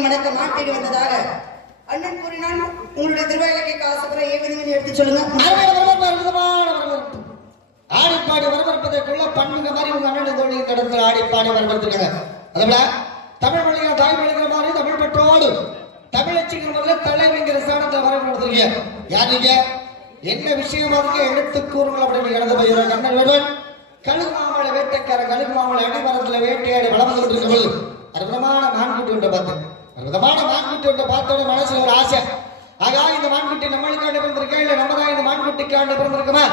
மாலையில் மடக்க மாட்டேடி வந்ததாக அண்ணன் கூறினால் உங்களுடைய திருவாயிலக்கை காசுகிற ஏவிதங்கள் எடுத்து சொல்லுங்க. ஆடிப்பாடி வரவேற்பதற்குள்ள பண்ணுங்க மாதிரி உங்க அண்ணன் தோழி கடத்துல ஆடிப்பாடி வரவேற்பிருக்காங்க. அதுல தமிழ் மொழியா தாய்மொழிங்கிற மாதிரி தமிழ் பெற்றோடு தமிழச்சிங்கிற மாதிரி தலைமைங்கிற ஸ்தானத்தை வரவேற்படுத்துறீங்க. யார் நீங்க? என்ன விஷயமாக எடுத்து கூறுங்கள் அப்படின்னு கடந்து போயிடுறாங்க. அண்ணன் ஒருவன் கழுகு மாமலை வேட்டைக்கார கழுகு மாமலை அடிமரத்துல வேட்டையாடி வளர்ந்து கொண்டிருக்கும் அற்புதமான மான்குட்டி ஒன்றை பார்த்தேன். அற்புதமான மான்குட்டி ஒன்றை பார்த்தோட மனசுல ஒரு ஆசை. ஆகா இந்த மான்குட்டி நம்மளுக்காண்டு பிறந்திருக்கா இல்ல நம்ம தான் இந்த மான்குட்டிக்காண்டு பிறந்திருக்குமா?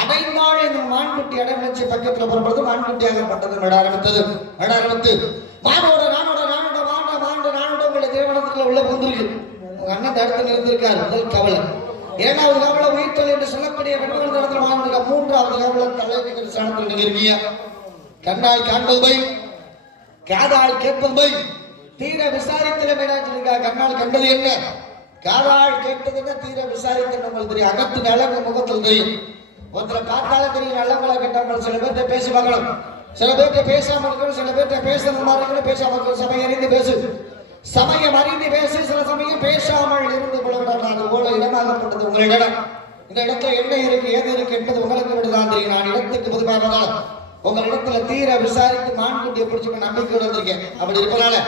அடைந்தாள் இந்த மான்குட்டி இடம் வச்சு பக்கத்துல புறப்படுறது மான்குட்டியாகப்பட்டது நட ஆரம்பித்து மானோட நானோட நானோட வாண்ட வாண்ட நானோட உங்களை திருமணத்துக்குள்ள உள்ள புந்திருக்கு. உங்க அண்ணன் தடுத்து நிறுத்திருக்காரு. முதல் கவலை. இரண்டாவது கவலை உயிர்த்தல் என்று சொல்லக்கூடிய பெண்கள் இடத்துல வாழ்ந்துருக்கா. மூன்றாவது கவலை தலைவர் ஸ்தானத்தில் நீங்க இருக்கீங்க. கண்ணால் காண்பது பை, காதால் கேட்பது பை, தீர விசாரித்தல மேடாச்சிருக்கா. கண்ணால் கண்டது என்ன, காதால் கேட்டது என்ன, தீர விசாரித்தல் நம்மளுக்கு தெரியும். அகத்து அழகு முகத்தில் தெரியும். ஒருத்தரை பார்த்தாலே தெரியும் நல்லவங்களா கேட்டாங்க. சில பேர்கிட்ட பேசி பார்க்கணும், சில பேர்கிட்ட பேசாம இருக்கணும், சில பேர்கிட்ட பேசுறது மாதிரி இருக்கணும், பேசாம இருக்கணும். சமயம் அறிந்து பேசு, சமயம் அறிந்து பேசு, சில சமயம் பேசாமல் இருந்து கொள்ளப்படாது. அது போல இடமாகப்பட்டது உங்களிடம். இந்த இடத்துல என்ன இருக்கு ஏது இருக்கு என்பது உங்களுக்கு விடுதான் தெரியும். நான் இடத்துக்கு பொதுவாக தான் உங்களிடத்துல தீர விசாரித்து மான்குட்டியை பிடிச்சுக்க நம்பிக்கையோடு வந்திருக்கேன். அப்படி இருப்பதால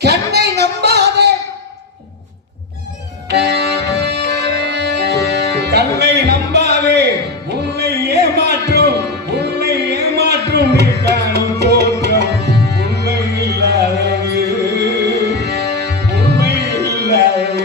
கண்ணை நம்பாதே, கண்ணை நம்பாதே, உன்னை ஏமாற்றும் நீ காணும் தோற்றம் உண்மை இல்லாதது, உண்மை இல்லாதது.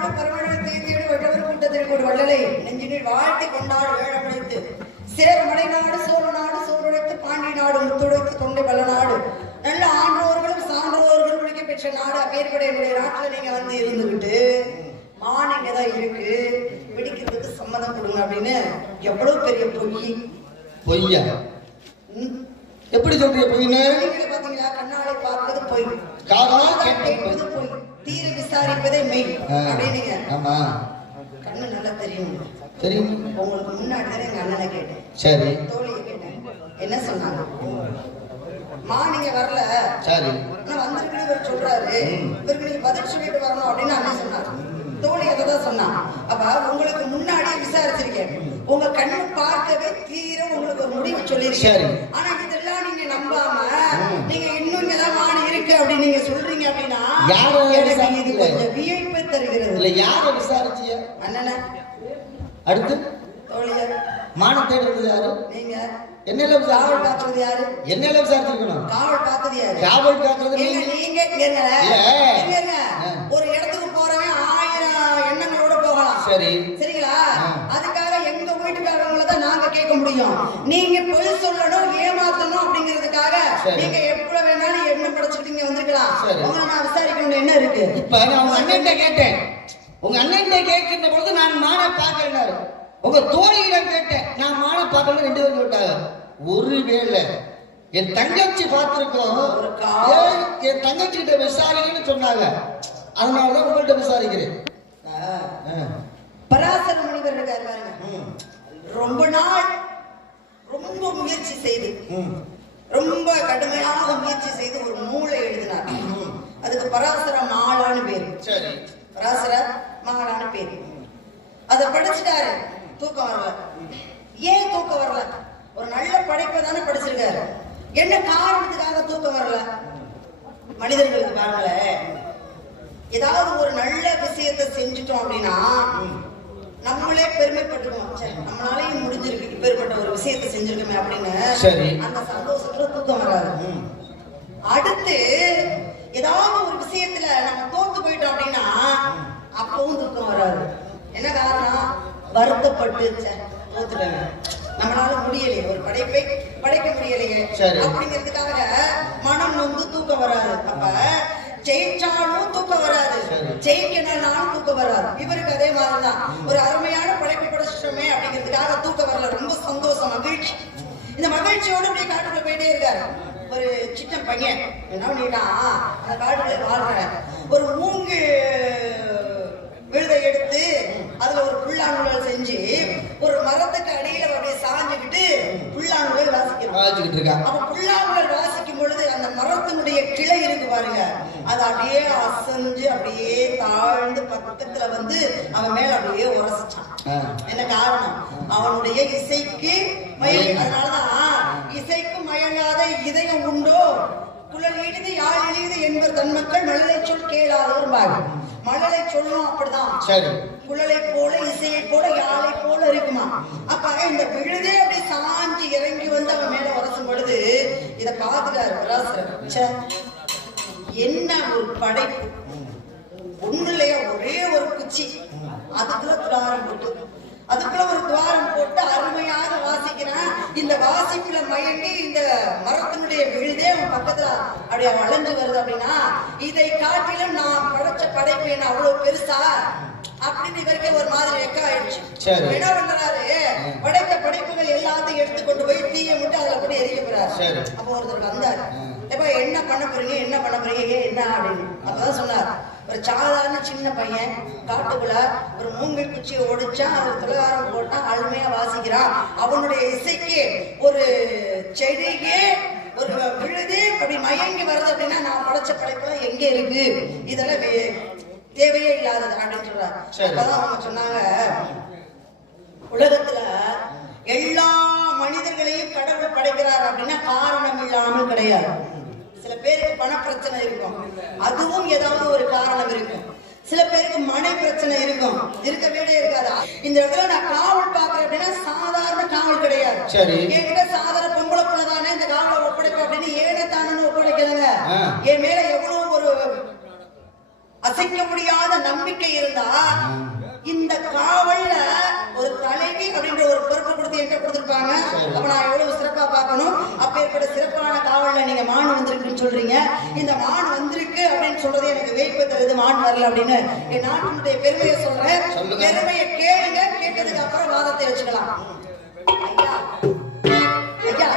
நாட்டு பரவல் தேதியோடு வெட்டவர் கூட்டத்திற்கு ஒரு வள்ளலை நெஞ்சினில் வாழ்த்தி கொண்டாடு வேழமடைத்து சேர மலைநாடு சோறுடைத்து பாண்டி நாடு முத்துடைத்து தொண்டை வல்லநாடு நல்ல ஆன்றோர்களும் சான்றோர்களும் விழிக்க பெற்ற நாடு அப்பேற்படைய நாட்டுல நீங்க வந்து இருந்துகிட்டு மானிங்க தான் இருக்கு பிடிக்கிறதுக்கு சம்மதம் கொடுங்க அப்படின்னு எவ்வளவு பெரிய பொய்யா எப்படி சொல்றீங்க பொய்னு பாத்தீங்களா? கண்ணாலை பார்ப்பது பொய், காதால் கேட்பது பொய், தீர விசாரிப்பதே மெய் அப்படின்னீங்க. ஆமா, கண்ணு நல்லா தெரியும். உங்களுக்கு முன்னாடி தானே எங்க அண்ணனை கேட்டேன், சரி தோழியை கேட்டேன், என்ன சொன்னாங்க? நீங்க வரல, சரி வந்திருக்கு இவர் சொல்றாரு, இவருக்கு நீங்க பதில் சொல்லிட்டு வரணும் அப்படின்னு அண்ணன் சொன்னாங்க. தோழி அதான் சொன்னான். அப்ப உங்களுக்கு முன்னாடியே விசாரிச்சிருக்கேன், உங்க கண்ணு பார்க்கவே தீர உங்களுக்கு ஒரு முடிவு சொல்லிருக்கேன். ஆனா இதெல்லாம் நீங்க நம்பாம நீங்க இன்னும் ஏதாவது மாடு இருக்கு அப்படின்னு நீங்க சொல்றீங்க அப்படின்னா இது கொஞ்சம் வியப்பை தருகிறது. இல்ல யார விசாரிச்சிய? அண்ணன. அடுத்து தோழியா? மான தேடுறது யாரு? நீங்க. என்னல காவல் காத்துறது யாரு? என்னல விசாரிச்சிருக்கணும். காவல் காத்துறது யாரு? காவல் காத்துறது நீங்க. நீங்க ஒரு இடத்துக்கு போறவன் 1000 எண்ணங்களோட போகலாம், சரி சரிங்களா? அதுக்காக எங்க வீட்டுக்காரங்களை தான் நாங்க கேட்க முடியும். நீங்க பொய் சொல்லணும், ஏமாத்தணும் அப்படிங்கிறதுக்காக நீங்க எப்ப வேணாலும் எண்ணம் படைச்சுட்டு இங்க வந்திருக்கலாம். உங்களை நான் விசாரிக்கணும் என்ன இருக்கு? இப்ப நான் உங்க அண்ணன்ட்ட கேட்டேன், உங்க அண்ணன்ட்ட கேட்கின்ற பொழுது நான் மான பார்க்கறாரு. உங்க தோழியிடம் கேட்டேன், நான் மான பார்க்கணும், 2 பேரும் கேட்டாங்க. ஒருவேளை என் தங்கச்சி பார்த்திருக்கோம், என் தங்கச்சி கிட்ட விசாரிக்கணும்னு சொன்னாங்க, அதனாலதான் உங்கள்கிட்ட விசாரிக்கிறேன். பராசர முனிவர் இருக்காரு பாருங்க, ரொம்ப நாள் ரொம்ப முயற்சி செய்து, ரொம்ப கடுமையாக முயற்சி செய்து ஒரு நூலை எழுதினார். அதுக்கு பராசர மாலான்னு பேரு. சரி, பராசர மாலான்னு பேரு. அதை படிச்சுட்டாரு, தூக்கம் வரல. ஏன் தூக்கம் வரல? ஒரு நல்ல படைப்பை தானே படிச்சிருக்காரு, என்ன காரணத்துக்காக தூக்கம் வரல? மனிதர்களுக்கு பாருங்களேன், ஏதாவது ஒரு நல்ல விஷயத்தை செஞ்சுட்டோம் அப்படின்னா நம்மளே பெருமைப்பட்டுக்கணும், நம்மளாலையும் முடிஞ்சிருக்கு, இப்பேற்பட்ட ஒரு விஷயத்தை செஞ்சிருக்கோமே அப்படின்னு. அந்த சந்தோஷத்துல தூக்கம் வராது. அடுத்து ஏதாவது ஒரு விஷயத்துல நம்ம தோத்து போயிட்டோம் அப்படின்னா அப்பவும் தூக்கம் வராது. என்ன காரணம்? வருத்தப்பட்டு தோத்துட்டாங்க, நம்மளால முடியலையே, ஒரு படைப்பை படைக்க முடியலையே அப்படிங்கிறதுக்காக மனம் வந்து தூக்கம் வராது. அப்ப ஜெயிச்சாலும் தூக்கம் வராது, ஜெயிக்கணும்னாலும் தூக்கம் வராது. இவருக்கு அதே மாதிரிதான், ஒரு அருமையான படைப்பு படைச்சிட்டோமே அப்படிங்கிறதுக்காக தூக்கம் வரல. ரொம்ப சந்தோஷம், மகிழ்ச்சி. இந்த மகிழ்ச்சியோடு அப்படியே காட்டுக்குள்ள போயிட்டே இருக்காரு. ஒரு சின்ன பையன் என்ன பண்ணிட்டா, அந்த காட்டுக்குள்ள வாழ்ற ஒரு மூங்கு விழுதை எடுத்து அதுல ஒரு புல்லாங்குழல் செஞ்சு ஒரு மரத்துக்கு அடியில அப்படியே சாஞ்சுக்கிட்டு புல்லாங்குழல் வாசிக்கிட்டு இருக்காங்க. அப்ப புல்லாங்குழல் வாசிக்கும் பொழுது அந்த மரத்தினுடைய கிளை இருக்கு பாருங்க, அது அப்படியே அசைஞ்சு அப்படியே தாழ்ந்து பக்கத்துல வந்து அவன் மேல அப்படியே உரசிச்சான். என்ன காரணம்? அவனுடைய இசைக்கு மயங்கி. அதனாலதான் இசைக்கு மயங்காத இதயம் உண்டோ குழல் இனிது யாழ் இனிது என்பர் தன் மக்கள் மழலை சொல் கேளாதவர். மழலை சொல்லும் அப்படிதான், குழலை போல இசையை போல யாழை போல இருக்குமா. அப்ப இந்த விழுதே அப்படி சாஞ்சி இறங்கி வந்து அவன் மேல உரசும் பொழுது இத பாத்துட்டாரு பராசரர். என்ன ஒரு படைப்பு! ஒண்ணுலயே ஒரே ஒரு குச்சி, அதுக்குள்ள துவாரம் போட்டு, அதுக்குள்ள ஒரு துவாரம் போட்டு அருமையாக வாசிக்கிறான். இந்த வாசிப்புல மயங்கி இந்த மரத்தினுடைய விழுதே அவன் பக்கத்துல அப்படியே வளைஞ்சு வருது. அப்படின்னா இதை காட்டிலும் நான் படைச்ச படைப்பு என்ன அவ்வளவு பெருசா அப்படின்னு இவருக்கே ஒரு மாதிரி வெக்க ஆயிடுச்சு. என்ன பண்றாரு? படைத்த படைப்புகள் எல்லாத்தையும் எடுத்து கொண்டு போய் தீய மட்டும் அதுல கூட எரிக்க போறாரு. அப்ப ஒருத்தர் வந்தாரு, எப்ப என்ன பண்ண போறீங்க, என்ன பண்ண போறீங்க, என்ன அப்படின்னு. அப்பதான் சொன்னார், ஒரு சாதாரண சின்ன பையன் காட்டுக்குள்ள ஒரு மூங்கில் குச்சியை ஒடிச்சா, அது துளகாரம் போட்டா, அருமையா வாசிக்கிறான். அவனுடைய இசைக்கு ஒரு செடியே ஒரு விழுது அப்படி மயங்கி வருது அப்படின்னா நான் படைச்ச படைப்பு எங்க இருக்கு, இதெல்லாம் தேவையே இல்லாதது அப்படின்னு சொல்றாரு. அப்பதான் அவங்க சொன்னாங்க, உலகத்துல எல்லா மனிதர்களையும் கடவுள் படைக்கிறார் அப்படின்னா காரணம் இல்லாமல் கிடையாது. சில பேருக்கு பண பிரச்சனை இருக்கும், அதுவும் ஏதாவது ஒரு காரணம் இருக்கும். சில பேருக்கு மனை பிரச்சனை இருக்கும், இருக்கவே இருக்காது. இந்த இடத்துல நான் காவல் பாக்குறேன் அப்படின்னா சாதாரண காவல் கிடையாது. என்கிட்ட சாதாரண பொம்பளை பிள்ளை தானே இந்த காவலை ஒப்படைப்பேன் அப்படின்னு ஏனே தானு ஒப்படைக்கலங்க. என் மேல எவ்வளவு ஒரு அசைக்க முடியாத நம்பிக்கை இருந்தா இந்த காவல்ல ஒரு தலைவி அப்படின்ற ஒரு பொறுப்பு கொடுத்து என்கிட்ட கொடுத்துருப்பாங்க. அப்ப நான் எவ்வளவு சிறப்பா பார்க்கணும். அப்பேற்பட்ட சிறப்பான காவல்ல நீங்க மான் வந்திருக்குன்னு சொல்றீங்க. இந்த மான் வந்திருக்கு அப்படின்னு சொல்றது எனக்கு வேய்ப்பு தருது. மான் வரல அப்படின்னு என் நாட்டினுடைய பெருமையை சொல்றேன். பெருமையை கேளுங்க, கேட்டதுக்கு அப்புறம் வாதத்தை வச்சுக்கலாம். ஐயா ஐயா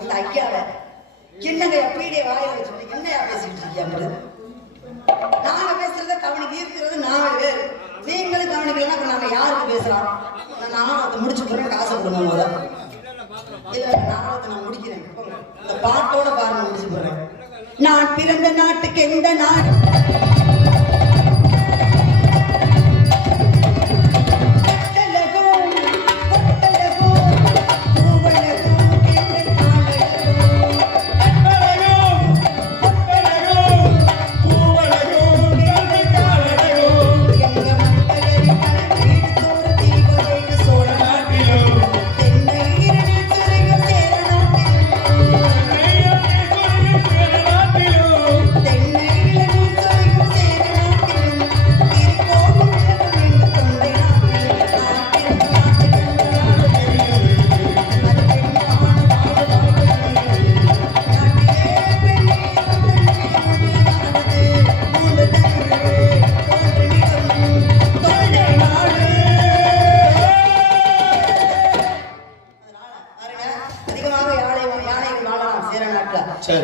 அந்த ஐயாவை என்னங்க பீடிய வாயில வச்சுட்டு என்னையா பேசிட்டு இருக்கீங்க? நாங்க பேசுறத கவனிக்க இருக்கிறது 4 பேர். நீங்களும் கவனிக்கலாம். அப்ப நாங்க யாருக்கு பேசுறோம்? நான் அதை முடிச்சு போறேன். காசு கொடுங்க போத இல்ல நாடகத்தை நான் முடிக்கிறேன். இந்த பாட்டோட பாருங்க முடிச்சு போறேன். நான் பிறந்த நாட்டுக்கு எந்த நாடு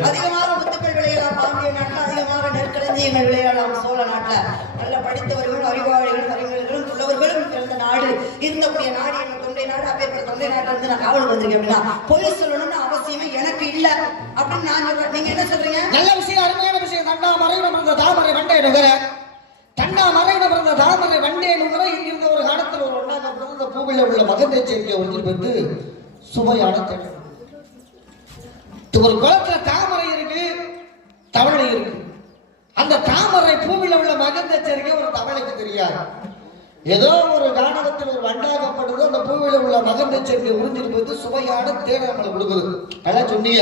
அதிகமாக முத்துக்கள் விளையலாம் பாண்டிய நாட்டில், அதிகமாக நெற்களஞ்சியங்கள் விளையலாம் சோழ நாட்டில். நல்ல படித்தவர்களும் அறிவாளிகளும் அறிஞர்களும் உள்ளவர்களும் பிறந்த நாடு இருந்தக்கூடிய நாடு எங்க தொண்டை நாடு. அப்பேற்பட்ட தொண்டை நாட்டில் இருந்து நான் காவலுக்கு வந்திருக்கேன் அப்படின்னா பொய் சொல்லணும்னு அவசியமே எனக்கு இல்ல அப்படின்னு நான் சொல்றேன். நீங்க என்ன சொல்றீங்க? நல்ல விஷயம், அருமையான விஷயம். தண்டா மறைவிடம் இருந்த தாமரை வண்டை நுகர, தண்டா மறைவிடம் இருந்த தாமரை வண்டை நுகர இருந்த ஒரு காலத்தில் ஒரு ஒன்றாக பிறந்த பூவில உள்ள மகந்தை சேர்க்கை ஒன்றிற்கு சுவையான தேடல். ஒரு குளத்துல தாமரை இருக்கு, தவளை இருக்கு. அந்த தாமரை பூவில உள்ள மகந்த சேர்க்கை ஒரு தவளைக்கு தெரியாது. ஏதோ ஒரு நாடகத்தில் ஒரு வண்டாகப்படுது, அந்த பூவில உள்ள மகந்த சேர்க்கை உறிஞ்சிருப்பது சுவையான தேடல் நம்மளுக்கு கொடுக்குது. அதெல்லாம் சொன்னீங்க,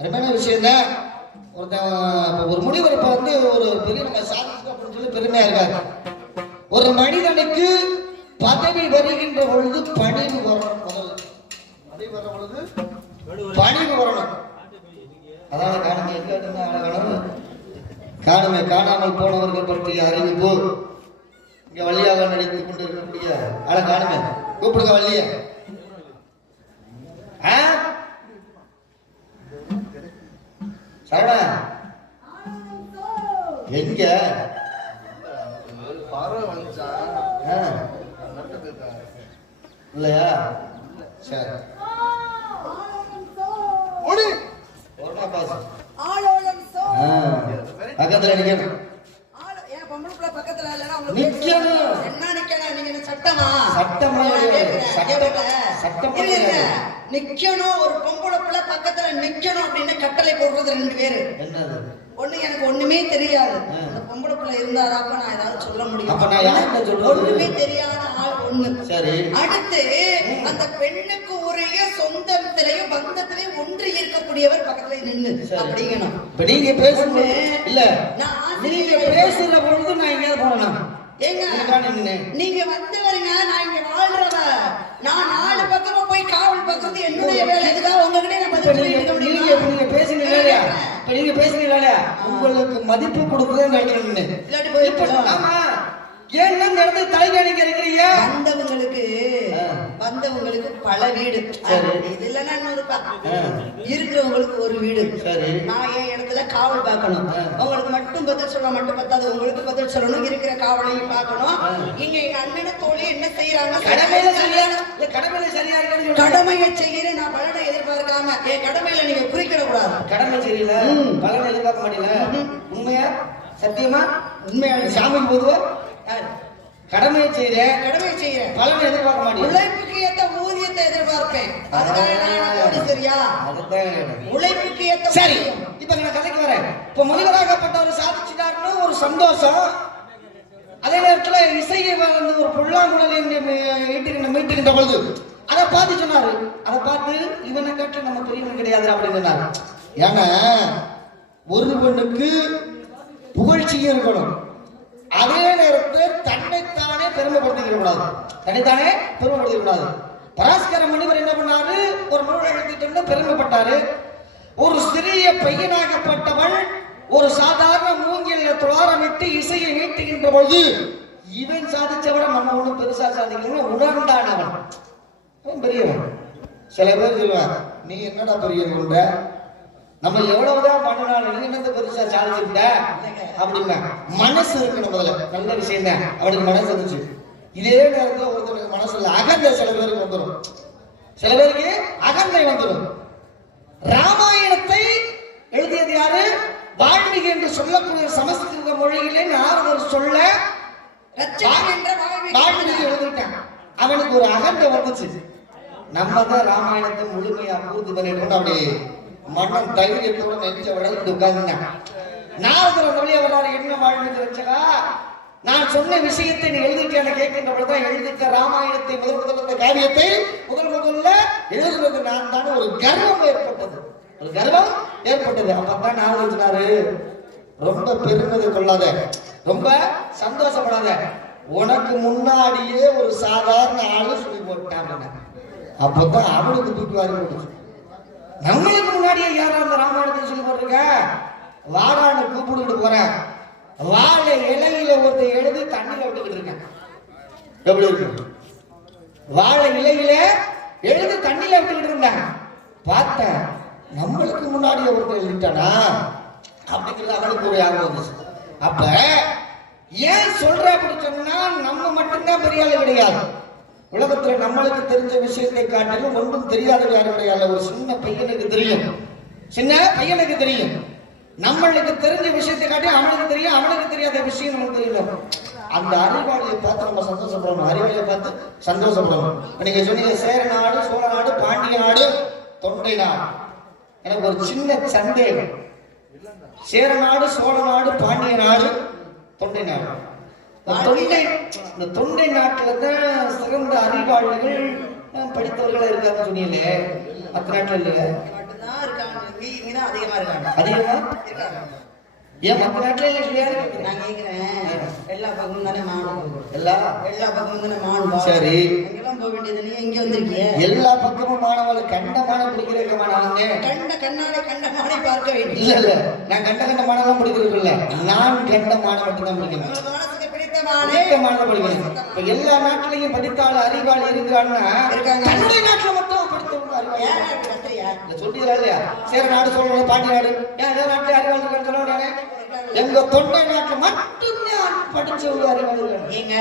அருமையான விஷயம் தான். ஒரு முனிவர் இப்ப ஒரு பெரிய நம்ம சாதிச்சு அப்படின்னு சொல்லி பெருமையா இருக்காரு. ஒரு மனிதனுக்கு பதவி வருகின்ற பொழுது பணிவு வரணும். முதல்ல பதவி வர பொழுது பணிவு வரணும். அதாவது காணுமே காணாமல் போனவர்கள் பற்றிய அறிவிப்பு இங்க வழியாக நடித்துக் கொண்டிருக்கக்கூடிய ஆள காணுமே கூப்பிடுங்க வழிய. சரணா எங்க இல்லையா? சரி பக்கத்துல நிக்கணும். நிக்கணும். ஒரு பொம்பளை பிள்ளை பக்கத்துல நிக்கணும் அப்படின்னு கட்டளை போடுறது 2 பேரு. ஒண்ணு எனக்கு ஒண்ணுமே தெரியாது. அந்த பொம்பளை பிள்ளை இருந்தாதான் நான் ஏதாவது சொல்ல முடியும். ஒண்ணுமே தெரியாத ஆள் ஒண்ணு. அடுத்து அந்த பெண்ணுக்கு உரிய சொந்தத்திலையும் பந்தத்திலையும் ஒன்று இருக்கக்கூடியவர் பக்கத்துல நின்னு அப்படிங்கணும். நீங்க பேசுங்க இல்ல, நீங்க பேசுற பொழுது நான் எங்கேயாவது போனேன். ஏங்க நீங்க வந்து வரீங்க, நான் இங்க வாழ்றவ. நான் 4 பக்கமா போய் காவல் பக்கத்து என்னுடைய வேலை. எதுக்காக உங்ககிட்ட நான் பதில் சொல்லிட்டு முடியும். நீங்க பேசுனீங்க இல்லையா? இப்ப நீங்க பேசுனீங்க இல்லையா? உங்களுக்கு மதிப்பு கொடுக்கவே நடக்கணும். இல்லாட்டி போய் ஆமா ஏன் நடந்து தலைகாணிக்க இருக்கிறீங்க? வந்தவங்களுக்கு பல வீடு. இது இல்லைன்னா இருக்கிறவங்களுக்கு ஒரு வீடு. நான் என் இடத்துல காவல் பார்க்கணும். உங்களுக்கு மட்டும் பதில் சொல்ல மட்டும் பத்தாது, உங்களுக்கு பதில் சொல்லணும். இருக்கிற காவலையும் பார்க்கணும். இங்க எங்க அண்ணன தோழி என்ன செய்யறாங்க? கடமையில சரியா கடமையை செய்யற நான் பலனை எதிர்பார்க்காம என் கடமையில நீங்க குறிக்கிட கூடாது. கடமை செய்யல பலனை எதிர்பார்க்க மாட்டீங்க. உண்மையா சத்தியமா உண்மையா சாமிக்கு பொதுவா கடமையை செய்யறேன் பலனை எதிர்பார்க்க மாட்டேன். உழைப்புக்கு ஏத்த ஊதியத்தை எதிர்பார்ப்பேன். சரியா? உழைப்புக்கு ஏத்த. சரி, இப்ப நான் கதைக்கு வரேன். இப்ப முனிவராகப்பட்டவர் சாதிச்சுட்டாருன்னு ஒரு சந்தோஷம். அதே நேரத்துல இசையை வந்து ஒரு புல்லாங்குழல் மீட்டுகின்ற பொழுது அதை பார்த்து சொன்னாரு. அதை பார்த்து இவனை காட்டு நம்ம பெரியவன் கிடையாது அப்படின்னு சொன்னாரு. ஏன்னா ஒருவனுக்கு புகழ்ச்சியும் இருக்கணும், அதே நேரத்தில் தன்னைத்தானே பெருமைப்படுத்திக்க கூடாது. தன்னைத்தானே பெருமைப்படுத்திக்க கூடாது. பராஸ்கர முனிவர் என்ன பண்ணாரு? ஒரு நூல் எழுதிட்டு பெருமைப்பட்டாரு. ஒரு சிறிய பையனாகப்பட்டவன் ஒரு சாதாரண மூங்கில துளாரமிட்டு இசையை நீட்டுகின்ற பொழுது இவன் சாதிச்சவன நம்ம ஒண்ணும் பெருசா சாதிக்கணும் உணர்ந்தான். அவன் பெரியவன். சில பேர் சொல்லுவாங்க, நீ என்னடா பெரியவன்ற, நம்ம எவ்வளவுதான் பண்ணினாலும் நீ என்ன பெருசா சாதிச்சுட்ட அப்படின்னா. மனசு இருக்கணும் முதல்ல, நல்ல விஷயம் தான். அவனுக்கு மனசு இருந்துச்சு. இதே நேரத்தில் ஒருத்தருக்கு மனசுல அகந்தை சில பேருக்கு வந்துடும். சில பேருக்கு அகந்தை வந்துடும். ராமாயணத்தை எழுதியது யாரு? வால்மீகி என்று சொல்லக்கூடிய சமஸ்கிருத மொழியிலே நாரதர் சொல்ல வால்மீகி எழுதிட்டான். அவனுக்கு ஒரு அகந்தை வந்துச்சு. நம்ம தான் ராமாயணத்தை முழுமையா பூர்த்தி பண்ணிட்டு அப்படி மனம் தைரியத்தோட நெஞ்ச வளர்ந்து உட்கார்ந்தாங்க. நாரதர் அந்த வழியா வர்றாரு. என்ன வால்மீகி வச்சா, நான் சொன்ன விஷயத்தை நீ எழுதிட்டேன்னு கேட்கின்ற பொழுதுதான் எழுதிட்ட ராமாயணத்தை முதல் காவியத்தை முதல்ல எழுதுறது நான் தான். ஒரு கர்வம் ஏற்பட்டது, ஒரு கர்வம் ஏற்பட்டது. அப்பதான் நான் சொன்னாரு, ரொம்ப பெருமதி கொள்ளாத, ரொம்ப சந்தோஷப்படாத, உனக்கு முன்னாடியே ஒரு சாதாரண ஆளு சொல்லி போட்டாங்க. அப்பதான் அவனுக்கு தூக்கி வாரி போட்டுச்சு. நம்மளுக்கு முன்னாடியே யாரா அந்த ராமாயணத்தை சொல்லி போட்டிருக்க, வாரான்னு கூப்பிட்டு போறேன். வாழை இலையில ஒருத்தர் எழுதி தண்ணியில விட்டுக்கிட்டு இருக்கேன். எப்படி இருக்கு? வாழை இலையில எழுதி தண்ணியில விட்டுக்கிட்டு இருந்தாங்க. பார்த்தேன், நம்மளுக்கு முன்னாடி ஒருத்தர் எழுதிட்டானா அப்படிங்கிறது அவனுக்கு ஒரு ஞாபகம் வந்துச்சு. அப்ப ஏன் சொல்ற அப்படி சொன்னா, நம்ம மட்டும்தான் பெரிய ஆளு கிடையாது. உலகத்துல நம்மளுக்கு தெரிஞ்ச விஷயத்தை காட்டிலும் ஒன்றும் தெரியாத யாரும் கிடையாது. ஒரு சின்ன பையனுக்கு தெரியும், சின்ன பையனுக்கு தெரியும். நம்மளுக்கு தெரிஞ்ச விஷயத்தை காட்டி அவனுக்கு தெரியும், அவனுக்கு தெரியாத விஷயம் நமக்கு தெரியல. அந்த அறிவாளியை பார்த்து நம்ம சந்தோஷப்படணும், அறிவாளியை பார்த்து சந்தோஷப்படணும். நீங்க சொன்னீங்க சேர நாடு, சோழ நாடு, பாண்டிய நாடு, தொண்டை நாடு. எனக்கு ஒரு சின்ன சந்தேகம். சேர நாடு, சோழ நாடு, பாண்டிய நாடு, தொண்டை நாடு. இந்த தொண்டை நாட்டுல தான் சிறந்த அறிவாளிகள் படித்தவர்கள் இருக்காங்க சொன்னீங்களே, மற்ற நாட்டுல இல்லையா? அதிகமா ஏன் மற்ற நாட்டுல இல்லையா? நான் கேக்குறேன், எல்லா பக்கமும் தானே மானும், எல்லா பக்கமும் தானே மானும். சரி, எங்கெல்லாம் போக வேண்டியது, நீ எங்க வந்திருக்கீங்க? எல்லா பக்கமும் மாணவர்கள் கண்ட மானம் பிடிக்கிறதுக்கு மாணவங்க கண்ணாடி கண்ட மானை பார்க்க வேண்டும். இல்ல நான் கண்ட மானெல்லாம் பிடிக்கிறது இல்ல, நான் கண்ட மானம் மட்டும் தான் பிடிக்கிறேன். மனசுக்கு பிடித்த மானம் பிடிக்கிறேன். இப்ப எல்லா நாட்டிலையும் படித்தாலும் அறிவாளி இருக்காங்கன்னா, தன்னுடைய நாட்டுல மட்டும் படித்தவங்க அறிவாளி சொல்லிடுறா இல்லையா? சேர நாடு, சோழ நாடு, பாண்டிய நாடு, ஏன் எல்லா நாட்டிலும் அறிவாளி இருக்கான்னு சொல்லுவாங்க. எங்க தொண்டை நாட்டுல மட்டும்தான் படிச்சவங்க அறிவாளிகள். ஏங்க,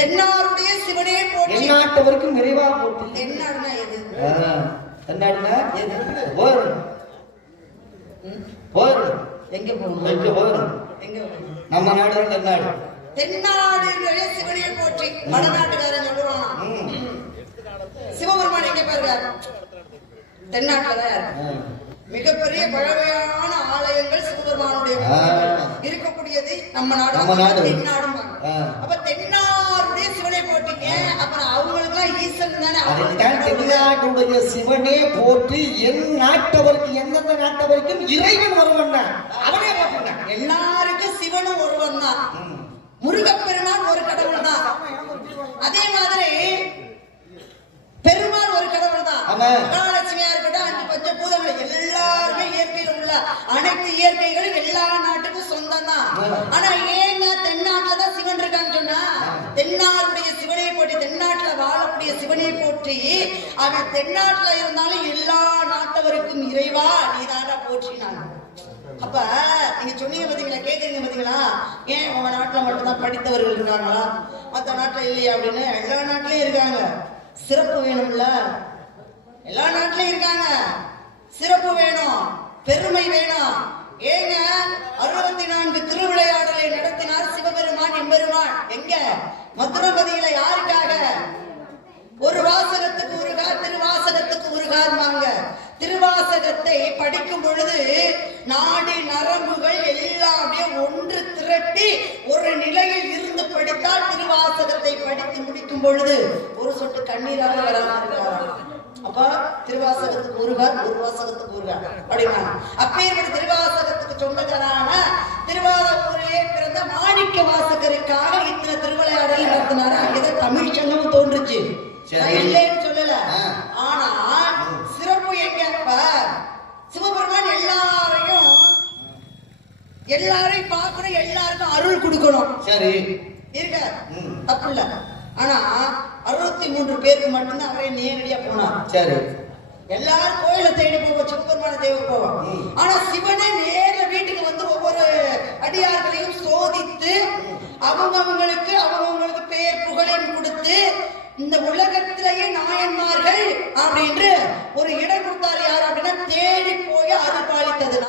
தென்னாருடைய சிவனே போற்றி, எந்நாட்டவருக்கும் நிறைவா போற்றி. தென்னாடுனா எது? தென்னாடுனா எது? போர் போர் எங்க போகணும்? எங்க போகணும்? எங்க நம்ம நாடு தென்னாடு. தென்னாடுடைய சிவனே போற்றி. வடநாட்டுக்காரன் சொல்லுவானா, சிவபெருமான் எங்க பாருங்க, தென்னாட்டுலதான் மிகப்பெரிய பழமையான ஆலயங்கள் சிவபெருமானுடைய இருக்கக்கூடியது நம்ம நாடு, தென்னாடும். அப்ப தென்னாருடைய சிவனை போட்டீங்க, அப்புறம் அவங்களுக்கு எல்லாம் ஈசன் தானே. தென்னாட்டுடைய சிவனே போற்றி, என் நாட்டவருக்கு எந்தெந்த நாட்டவருக்கும் இறைவன் ஒருவன் தான், அவனே போட்டுங்க. எல்லாருக்கும் சிவனும் ஒருவன் தான், முருகப்பெருமான் ஒரு கடவுள் தான். அதே மாதிரி பெருமாள் ஒரு கடவுள் தான். மகாலட்சுமியா இருக்கட்டும், 5 பஞ்சபூதங்கள் எல்லாருமே இயற்கையில் உள்ள அனைத்து இயற்கைகளும் எல்லா நாட்டுக்கும் சொந்தம் தான். ஆனா ஏங்க தென்னாட்டுல தான் சிவன் இருக்கான்னு சொன்னா, தென்னாருடைய சிவனை போற்றி, தென்னாட்டுல வாழக்கூடிய சிவனை போற்றி, அவன் தென்னாட்டுல இருந்தாலும் எல்லா நாட்டவருக்கும் இறைவா நீதானா போற்றினாங்க. அப்ப நீங்க சொன்னீங்க பாத்தீங்களா, கேக்குறீங்க பாத்தீங்களா, ஏன் உங்க நாட்டுல மட்டும்தான் படித்தவர்கள் இருக்காங்களா, மற்ற நாட்டுல இல்லையா அப்படின்னு? எல்லா நாட்டிலயும் இருக்காங்க. சிறப்பு வேணும்ல, எல்லா நாட்டிலயும் இருக்காங்க. சிறப்பு வேணும், பெருமை வேணும். ஏங்க 64 திருவிளையாடலை நடத்தினார் சிவபெருமான் எம்பெருமான். எங்க? மதுரபதியில. யாருக்காக? ஒரு வாசகத்துக்கு ஒரு கார், திருவாசகத்துக்கு ஒரு கார்மாங்க. திருவாசகத்தை படிக்கும் பொழுது நாடி நரம்புகள் எல்லாமே ஒன்று திரட்டி ஒரு நிலையில் இருந்து படித்தால் திருவாசகத்தை படித்து முடிக்கும் பொழுது ஒரு சொட்டு கண்ணீராக வராமல். அப்ப திருவாசகத்துக்கு ஒருவர், ஒரு வாசகத்துக்கு ஒருவர் அப்படின்னா அப்பேற்பட்ட திருவாசகத்துக்கு சொந்தக்காரான திருவாரூரிலே பிறந்த மாணிக்க வாசகருக்காக இத்தனை திருவிளையாடல் நடத்தினாரு. அங்கதான் தமிழ் சங்கமும் தோன்றுச்சு, இல்லைன்னு சொல்லல. ஆனா சிறப்பு எங்க, சிவபெருமான் எல்லாரையும் பார்க்கணும், எல்லாருக்கும் அருள் கொடுக்கணும். சரி இருக்க தப்பு இல்ல. ஆனா 63 பேருக்கு மட்டும்தான் அவரே நேரடியா போனார். சரி, எல்லாரும் கோயிலை தேடி போவோம், சிவபெருமான தேவை போவோம். ஆனா சிவனே நேர வீட்டுக்கு வந்து ஒவ்வொரு அடியார்களையும் சோதித்து அவங்களுக்கு பெயர் புகழையும் கொடுத்து இந்த உலகத்திலேயே நாயன்மார்கள் அப்படின்று ஒரு இடம் கொடுத்தாரு. யார் அப்படின்னா தேடி போய் அருள் பாலித்தது.